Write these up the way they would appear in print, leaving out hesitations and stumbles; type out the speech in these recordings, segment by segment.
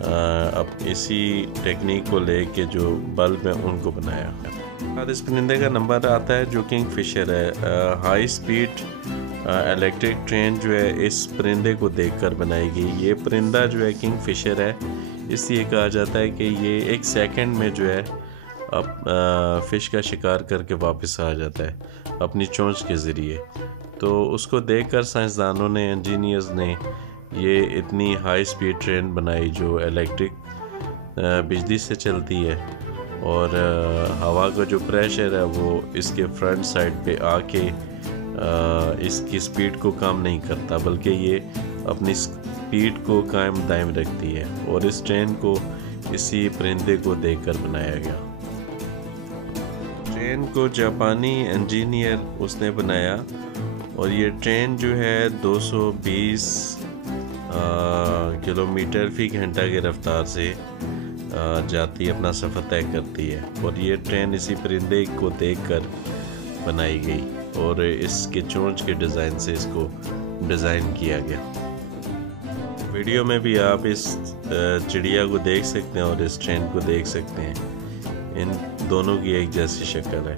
اب اسی ٹیکنیک کو لے کے جو بلب ہیں ان کو بنایا. اس پرندے کا نمبر آتا ہے جو کنگ فشر ہے. ہائی سپیڈ الیکٹرک ٹرین جو ہے اس پرندے کو دیکھ کر بنائی گئی. یہ پرندہ جو ہے کنگ فشر ہے، اس لیے کہا جاتا ہے کہ یہ 1 سیکنڈ میں جو ہے فش کا شکار کر کے واپس آ جاتا ہے اپنی چونچ کے ذریعے. تو اس کو دیکھ کر سائنسدانوں نے، انجینئرز نے یہ اتنی ہائی سپیڈ ٹرین بنائی جو الیکٹرک بجلی سے چلتی ہے، اور ہوا کا جو پریشر ہے وہ اس کے فرنٹ سائڈ پہ آ کے اس کی سپیڈ کو کم نہیں کرتا، بلکہ یہ اپنی سپیڈ کو قائم دائم رکھتی ہے. اور اس ٹرین کو اسی پرندے کو دیکھ کر بنایا گیا. ٹرین کو جاپانی انجینئر اس نے بنایا، اور یہ ٹرین جو ہے 220 کلومیٹر فی گھنٹہ کی رفتار سے جاتی ہے، اپنا سفر طے کرتی ہے. اور یہ ٹرین اسی پرندے کو دیکھ کر بنائی گئی، اور اس کے چونچ کے ڈیزائن سے اس کو ڈیزائن کیا گیا. ویڈیو میں بھی آپ اس چڑیا کو دیکھ سکتے ہیں اور اس ٹرین کو دیکھ سکتے ہیں. ان دونوں کی ایک جیسی شکل ہے،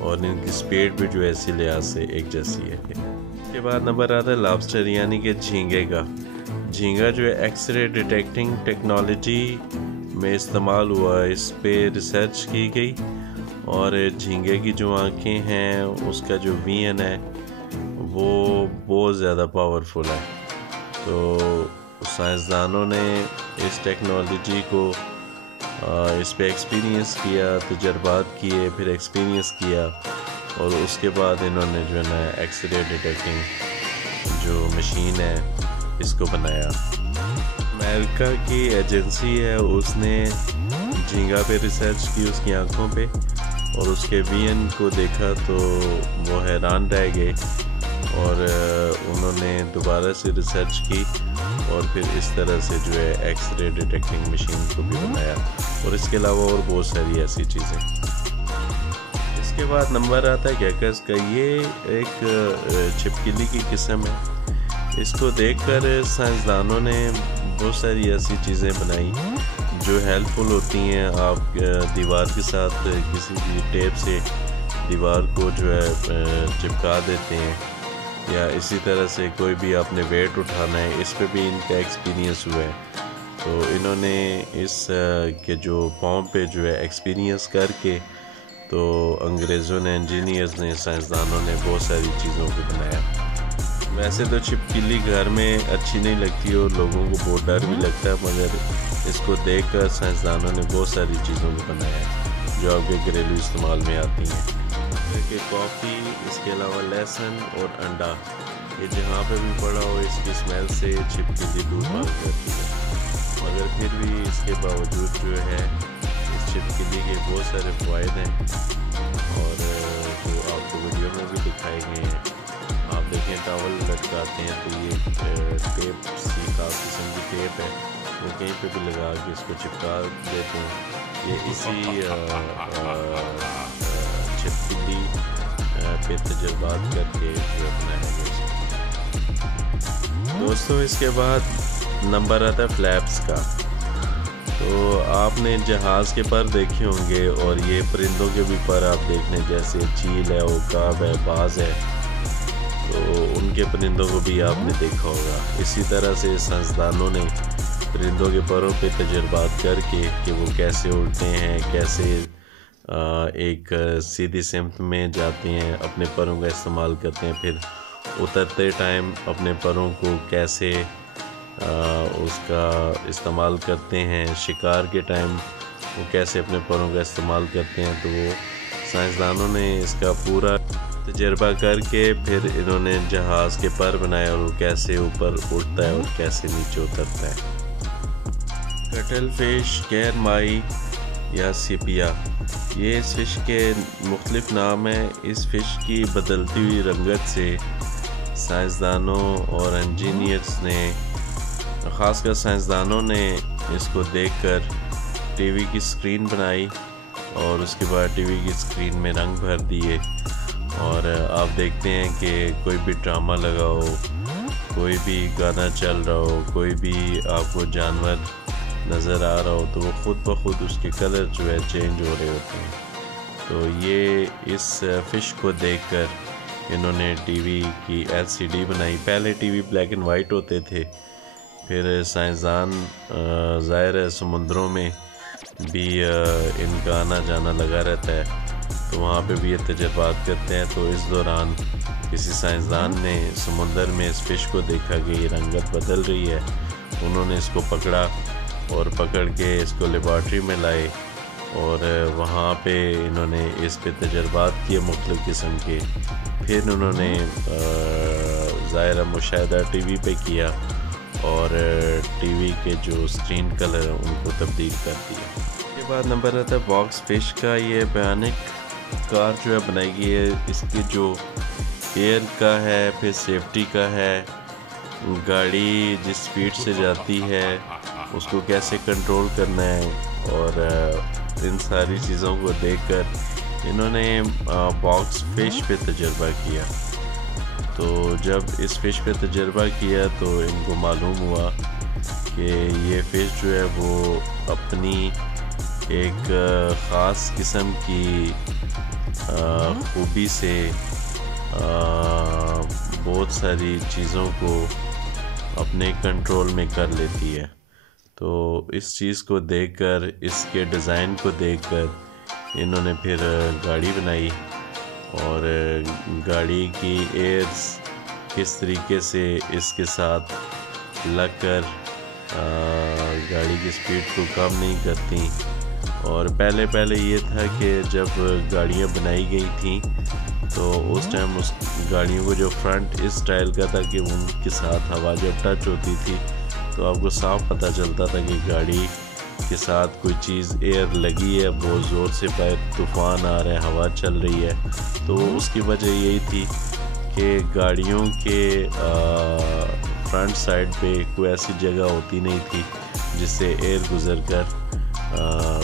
اور ان کی سپیڈ بھی جو ہے اسی لحاظ سے ایک جیسی ہے. اس کے بعد نمبر آتا ہے لابسٹر یعنی کہ جھینگے کا. جھینگا جو ہے ایکس رے ڈیٹیکٹنگ ٹیکنالوجی میں استعمال ہوا، اس پہ ریسرچ کی گئی. اور جھینگے کی جو آنکھیں ہیں اس کا جو وین ہے وہ بہت زیادہ پاورفل ہے. تو سائنسدانوں نے اس ٹیکنالوجی کو اس پہ ایکسپیرینس کیا، تجربات کیے، پھر ایکسپیرینس کیا، اور اس کے بعد انہوں نے جو ہے نا ایکس رے ڈیٹیکٹنگ جو مشین ہے اس کو بنایا. امریکہ کی ایجنسی ہے، اس نے جھینگا پہ ریسرچ کی، اس کی آنکھوں پہ، اور اس کے وین کو دیکھا تو وہ حیران رہ گئے، اور انہوں نے دوبارہ سے ریسرچ کی، اور پھر اس طرح سے جو ہے ایکس رے ڈیٹیکٹنگ مشین کو بھی بنایا. اور اس کے علاوہ اور بہت ساری ایسی چیزیں. اس کے بعد نمبر آتا ہے گیکس کا. یہ ایک چھپکلی کی قسم ہے. اس کو دیکھ کر سائنسدانوں نے بہت ساری ایسی چیزیں بنائی جو ہیلپ فل ہوتی ہیں. آپ دیوار کے ساتھ کسی بھی ٹیپ سے دیوار کو جو ہے چپکا دیتے ہیں، یا اسی طرح سے کوئی بھی آپ نے ویٹ اٹھانا ہے، اس پہ بھی ان کا ایکسپیرینس ہوا ہے. تو انہوں نے اس کے جو پاؤں پہ جو ہے ایکسپیرینس کر کے، تو انگریزوں نے، انجینئرز نے، سائنسدانوں نے بہت ساری چیزوں کو بنایا. ویسے تو چھپکلی گھر میں اچھی نہیں لگتی اور لوگوں کو بہت ڈر بھی لگتا ہے، مگر اس کو دیکھ کر سائنسدانوں نے بہت ساری چیزوں کو بنایا ہے جو آپ کے گھریلو استعمال میں آتی ہیں. کہ کافی، اس کے علاوہ لہسن اور انڈا، یہ جہاں پہ بھی پڑا ہو اس کی اسمیل سے چھپکلی دور بھاگ جاتی ہے. مگر پھر بھی اس کے باوجود جو ہے اس چھپکلی کے بہت سارے فوائد ہیں، اور جو آپ کو ویڈیو میں بھی دکھائے گئے ہیں. آپ دیکھیں ٹاول لٹکاتے ہیں تو یہ ٹیپ سی خاص قسم کی ٹیپ ہے، وہ کہیں پہ بھی لگا کے اس کو چپکا دیتے ہیں. یہ اسی چھپکلی پہ تجربات کر کے جو بنایا گیا. دوستوں اس کے بعد نمبر آتا ہے فلیپس کا. تو آپ نے جہاز کے پر دیکھے ہوں گے، اور یہ پرندوں کے بھی پر آپ دیکھ لیں، جیسے چیل ہے، عقاب ہے، باز ہے، تو ان کے پرندوں کو بھی آپ نے دیکھا ہوگا. اسی طرح سے سائنسدانوں نے پرندوں کے پروں پہ تجربات کر کے کہ وہ کیسے اڑتے ہیں، کیسے ایک سیدھی سمت میں جاتے ہیں، اپنے پروں کا استعمال کرتے ہیں، پھر اترتے ٹائم اپنے پروں کو کیسے اس کا استعمال کرتے ہیں، شکار کے ٹائم وہ کیسے اپنے پروں کا استعمال کرتے ہیں. تو وہ سائنسدانوں نے اس کا پورا تجربہ کر کے پھر انہوں نے جہاز کے پر بنائے، اور وہ کیسے اوپر اڑتا ہے اور کیسے نیچے اترتا ہے. کٹل فش، غیر مائی یا سیپیا، یہ اس فش کے مختلف نام ہیں. اس فش کی بدلتی ہوئی رنگت سے سائنسدانوں اور انجینئرز نے، خاص کر سائنسدانوں نے اس کو دیکھ کر ٹی وی کی سکرین بنائی، اور اس کے بعد ٹی وی کی سکرین میں رنگ بھر دیے. اور آپ دیکھتے ہیں کہ کوئی بھی ڈرامہ لگا ہو، کوئی بھی گانا چل رہا ہو، کوئی بھی آپ کو جانور نظر آ رہا ہو تو وہ خود بخود اس کے کلر جو ہے چینج ہو رہے ہوتے ہیں. تو یہ اس فش کو دیکھ کر انہوں نے ٹی وی کی LCD بنائی. پہلے T V black and white ہوتے تھے، پھر سائنسدان ظاہر ہے سمندروں میں بھی ان کا آنا جانا لگا رہتا ہے، تو وہاں پہ بھی یہ تجربات کرتے ہیں. تو اس دوران کسی سائنسدان نے سمندر میں اس فش کو دیکھا کہ یہ رنگت بدل رہی ہے. انہوں نے اس کو پکڑا اور پکڑ کے اس کو لیبارٹری میں لائے اور وہاں پہ انہوں نے اس پہ تجربات کیے مختلف قسم کے. پھر انہوں نے ظاہرہ مشاہدہ ٹی وی پہ کیا اور ٹی وی کے جو اسکرین کلر ہیں ان کو تبدیل کر دیا. اس کے بعد نمبر آتا ہے باکس فش کا. یہ بیانک کار جو ہے بنائی گئی ہے. اس کی جو ایئر کا ہے، پھر سیفٹی کا ہے، گاڑی جس سپیڈ سے جاتی ہے اس کو کیسے کنٹرول کرنا ہے، اور ان ساری چیزوں کو دیکھ کر انہوں نے باکس فش پہ تجربہ کیا. تو جب اس فش پہ تجربہ کیا تو ان کو معلوم ہوا کہ یہ فش جو ہے وہ اپنی ایک خاص قسم کی خوبی سے بہت ساری چیزوں کو اپنے کنٹرول میں کر لیتی ہے. تو اس چیز کو دیکھ کر، اس کے ڈیزائن کو دیکھ کر انہوں نے پھر گاڑی بنائی، اور گاڑی کی ایئرز کس طریقے سے اس کے ساتھ لگ کر گاڑی کی سپیڈ کو کم نہیں کرتی. اور پہلے یہ تھا کہ جب گاڑیاں بنائی گئی تھیں تو اس ٹائم اس گاڑیوں کو جو فرنٹ اس سٹائل کا تھا کہ ان کے ساتھ ہوا جب ٹچ ہوتی تھی تو آپ کو صاف پتہ چلتا تھا کہ گاڑی کے ساتھ کوئی چیز ایئر لگی ہے، بہت زور سے باہر طوفان آ رہا ہے، ہوا چل رہی ہے. تو اس کی وجہ یہی تھی کہ گاڑیوں کے فرنٹ سائڈ پہ کوئی ایسی جگہ ہوتی نہیں تھی جس سے ایئر گزر کر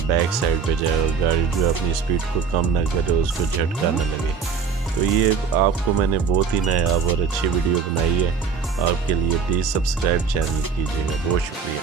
بیک سائڈ پہ جائے اور گاڑی جو ہے اپنی سپیڈ کو کم نہ کرے، اس کو جھٹکا نہ لگے. تو یہ آپ کو میں نے بہت ہی نایاب اور اچھی ویڈیو بنائی ہے آپ کے لیے. پلیز سبسکرائب چینل کیجیے گا. بہت شکریہ.